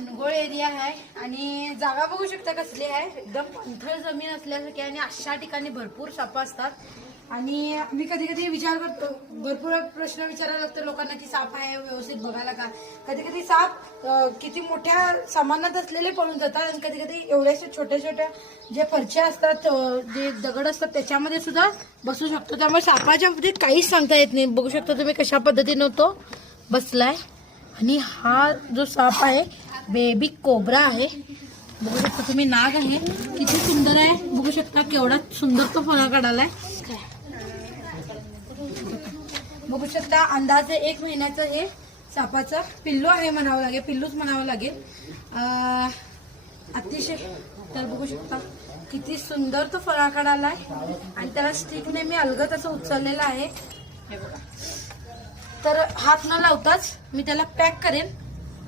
Angol area आहे आणि जागा बघू शकता कसली आहे, एकदम पाणथळ जमीन असल्यासारखी आणि अशा ठिकाणी भरपूर साप असतात. आणि मी कधी कधी विचार करतो, भरपूर प्रश्न विचारायला लागतो लोकांना की साप आहे व्यवस्थित बघायला का. कधी कधी साप किती मोठ्या सामानात असलेले पळून जातात आणि कधी कधी एवढ्याशा छोट्या छोट्या जे फरच्या असतात, जे दगड असतात त्याच्यामध्ये सुद्धा बसू शकतो. त्यामुळे सापाच्या मध्ये काहीच सांगता येत नाही. बघू शकता तुम्ही कशा पद्धतीने तो बसलाय. आणि हा जो साप आहे बेबी कोब्रा आहे. बघू शकता तुम्ही, नाग आहे, किती सुंदर आहे. बघू शकता केवढा सुंदर तो फणा काढालाय. बघू शकता अंदाजे 1 महिन्याचं हे सापाचं पिल्लू आहे म्हणावं लागेल, पिल्लूच म्हणावं लागेल. अतिशय तर बघू शकता किती सुंदर तो फणा काढालाय आणि त्याला स्टिकने मी अलगद असं उचललेलं आहे. हे बघा. तर हात न लावताच मी त्याला पॅक करेन